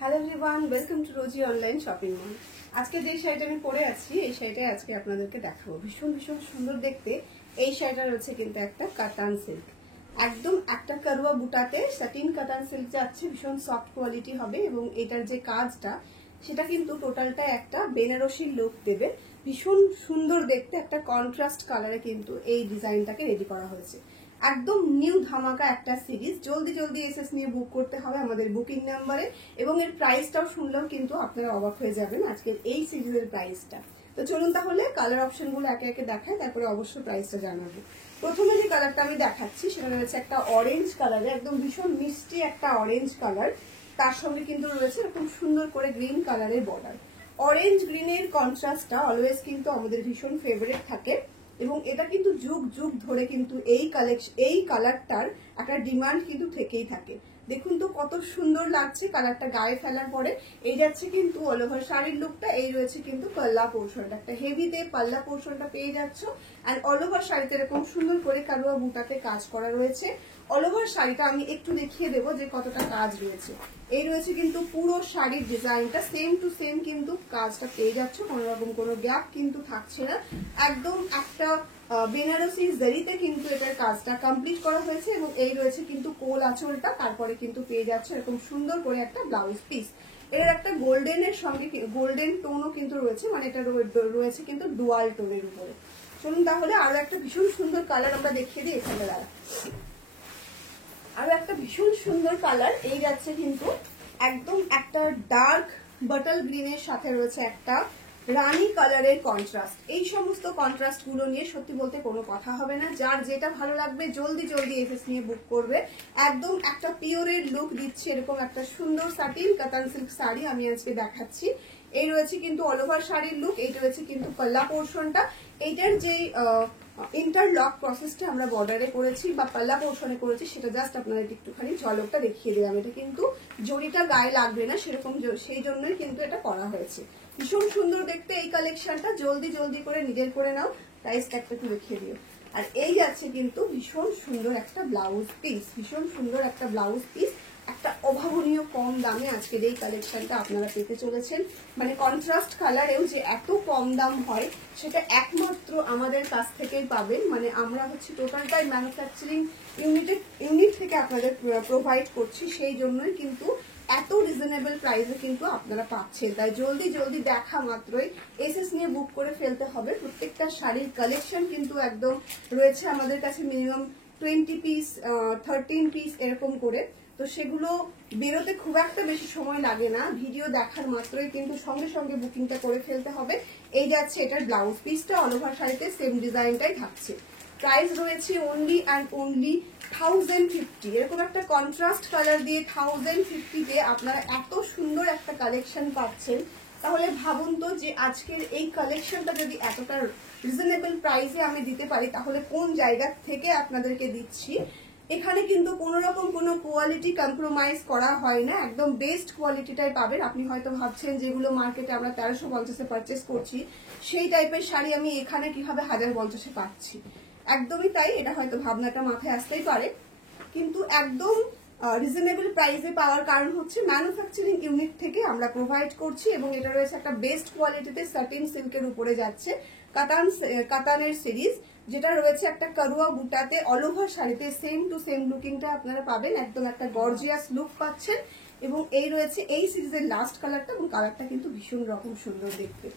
Hello everyone, welcome to Rosy online shopping mall. আজকে যে শাড়িটা আমি পরে আছি এই শাড়িটাই আজকে আপনাদেরকে দেখাবো। ভীষণ ভীষণ সুন্দর দেখতে। এই শাড়িটা রয়েছে কিন্তু একটা কাতান সিল্ক, একদম একটা কারুয়া বুটাতে স্যাটিন কাতান সিল্ক যাচ্ছে। ভীষণ সফট কোয়ালিটি হবে এবং এটার যে কাজটা সেটা কিন্তু টোটালটা একটা বেনারসি লুক দেবে। ভীষণ সুন্দর দেখতে একটা কন্ট্রাস্ট কালারে কিন্তু এই ডিজাইনটাকে রেডি করা হয়েছে। একদম নিউ ধামাকা একটা সিরিজ। জলদি জলদি এসএস নিয়ে বুক করতে হবে আমাদের বুকিং নাম্বারে, এবং এর প্রাইসটাও শুনলেও কিন্তু আপনারা অবাক হয়ে যাবেন আজকের এই সিরিজের প্রাইসটা। তো চলুন তাহলে কালার অপশনগুলো একে একে দেখায়, তারপরে অবশ্যই প্রাইসটা জানাবো। প্রথমে যে কালারটা আমি দেখাচ্ছি সেটা রয়েছে একটা অরেঞ্জ কালারে, একদম ভীষণ মিষ্টি একটা অরেঞ্জ কালার। তার সঙ্গে কিন্তু রয়েছে এরকম সুন্দর করে গ্রিন কালারের বর্ডার। অরেঞ্জ গ্রিনের কন্ট্রাস্টটা অলওয়েজ কিন্তু আমাদের ভীষণ ফেভারিট থাকে, এবং এটা কিন্তু যুগ যুগ ধরে কিন্তু এই কালারটার একটা ডিমান্ড কিন্তু থেকেই থাকে। দেখুন তো কত সুন্দর লাগছে কালারটা গায়ে ফেলার পরে। এই যাচ্ছে কিন্তু অল ওভার শাড়ির লুকটা। এই রয়েছে কিন্তু পাল্লা পোর্শনটা, একটা হেভিতে পাল্লা পোর্শনটা পেয়ে যাচ্ছ। অ্যান্ড অল ওভার শাড়িতে এরকম সুন্দর করে কারুয়া বুটাতে কাজ করা রয়েছে। অল ওভার শাড়িটা আমি একটু দেখিয়ে দেবো যে কতটা কাজ রয়েছে। এই রয়েছে কিন্তু পুরো শাড়ির ডিজাইনটা সেম টু সেম কিন্তু কাজটা পেয়ে যাচ্ছ, কোনো রকম কোনো গ্যাপ কিন্তু থাকছে না। একদম একটা বেনারসি জারিতে কিন্তু এটার কাজটা কমপ্লিট করা হয়েছে, এবং এই রয়েছে কিন্তু কোল আঁচলটা। তারপরে কিন্তু পেয়ে যাচ্ছে এরকম সুন্দর করে একটা ব্লাউজ পিস। এর একটা গোল্ডেনের সঙ্গে গোল্ডেন টোনও কিন্তু রয়েছে, মানে এটা রয়েছে কিন্তু ডুয়াল টোনের উপরে। চলুন তাহলে আরো একটা ভীষণ সুন্দর কালার আমরা দেখিয়ে দিই এখানে দাঁড়া। আরো একটা ভীষণ সুন্দর কালার এই যাচ্ছে কিন্তু একদম একটা ডার্ক বাটল গ্রিনের সাথে রয়েছে একটা রানী কালারের কন্ট্রাস্ট। এই সমস্ত কন্ট্রাস্ট গুলো নিয়ে সত্যি বলতে কোনো কথা হবে না। যার যেটা ভালো লাগবে জলদি জলদি এসএস নিয়ে বুক করবে। একদম একটা পিওরের লুক দিচ্ছে এরকম একটা সুন্দর সাটিন কাতান সিল্ক শাড়ি আমি আজকে দেখাচ্ছি। এই রয়েছে কিন্তু অল ওভার শাড়ির লুক। এই রয়েছে কিন্তু পাল্লা পোর্শনটা। এইটার যে ইন্টারলক প্রসেসটা আমরা বর্ডারে করেছি বা পাল্লা পোর্শনে করেছি সেটা জাস্ট আপনারা একটুখানি ঝলকটা দেখিয়ে দিলাম। এটা কিন্তু জড়িটা গায়ে লাগবে না সেরকম, সেই জন্যই কিন্তু এটা করা হয়েছে। ভীষণ সুন্দর দেখতে এই কালেকশনটা। জলদি জলদি করে নিজের করে নাও। প্রাইস ট্যাগটা একটু দেখিয়ে দিও। আর এই যাচ্ছে কিন্তু ভীষণ সুন্দর একটা ব্লাউজ পিস, ভীষণ সুন্দর একটা ব্লাউজ পিস। একটা অভাবনীয় কম দামে আজকের এই কালেকশনটা আপনারা পেতে চলেছেন। মানে কন্ট্রাস্ট কালারেও যে এত কম দাম হয় সেটা একমাত্র আমাদের কাছ থেকেই পাবেন। মানে আমরা হচ্ছে টোটালটাই ম্যানুফ্যাকচারিং ইউনিট থেকে আপনাদের প্রোভাইড করছি, সেই জন্যই কিন্তু এত রিজনেবল প্রাইসে কিন্তু আপনারা পাচ্ছেন। তাই জলদি জলদি দেখা মাত্রই এসএস নিয়ে বুক করে ফেলতে হবে। প্রত্যেকটা শাড়ির কালেকশন কিন্তু একদম রয়েছে আমাদের কাছে মিনিমাম 20 পিস 13 পিস এরকম করে। তো সেগুলো বেরোতে খুব একটা বেশি সময় লাগে না, ভিডিও দেখার মাত্রই কিন্তু সঙ্গে সঙ্গে বুকিংটা করে ফেলতে হবে। এই যাচ্ছে এটার ব্লাউজ পিসটা, অল ওভার শাড়িতে সেম ডিজাইনটাই থাকছে। প্রাইস রয়েছে অনলি অ্যান্ড অনলি 1050। এরকম একটা কন্ট্রাস্ট কালার দিয়ে 1050-তে আপনারা এত সুন্দর একটা কালেকশন পাচ্ছেন। তাহলে ভাবুন তো যে আজকের এই কালেকশনটা যদি এতটা রিজনেবল প্রাইসে আমি দিতে পারি তাহলে কোন জায়গা থেকে আপনাদেরকে দিচ্ছি। এখানে কিন্তু কোনো রকম কোনো কোয়ালিটি কম্প্রোমাইজ করা হয় না, একদম বেস্ট কোয়ালিটিটাই পাবেন। আপনি হয়তো ভাবছেন যেগুলো মার্কেটে আমরা 1350-এ পারচেস করছি সেই টাইপের শাড়ি আমি এখানে কিভাবে 1050-এ পাচ্ছি। একদমই তাই, এটা হয়তো ভাবনাটা মাথায় আসতেই পারে, কিন্তু একদম রিজনেবল প্রাইসে পাওয়ার কারণ হচ্ছে ম্যানুফ্যাকচারিং ইউনিট থেকে আমরা প্রোভাইড করছি, এবং এটা রয়েছে একটা বেস্ট কোয়ালিটিতে সাটিন সিল্কের উপরে যাচ্ছে কাতানের সিরিজ, যেটা রয়েছে একটা কারুয়া বুটাতে অল ওভার শাড়িতে সেম টু সেম লুকিংটা আপনারা পাবেন। একদম একটা গর্জিয়াস লুক পাচ্ছেন। এবং এই রয়েছে এই সিরিজের লাস্ট কালারটা, এবং কালারটা কিন্তু ভীষণ রকম সুন্দর দেখতে।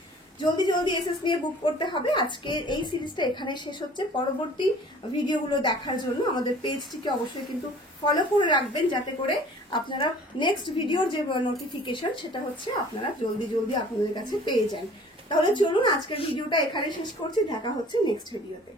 জলদি জলদি এসএস নিয়ে বুক করতে হবে। আজকে এই সিরিজটা এখানে শেষ হচ্ছে। পরবর্তী ভিডিওগুলো দেখার জন্য আমাদের পেজটিকে অবশ্যই কিন্তু ফলো করে রাখবেন, যাতে করে আপনারা নেক্সট ভিডিওর যে নোটিফিকেশন সেটা হচ্ছে আপনারা জলদি জলদি আপনাদের কাছে পেয়ে যান। তাহলে চলুন আজকের ভিডিওটা এখানে শেষ করছি, দেখা হচ্ছে নেক্সট ভিডিওতে।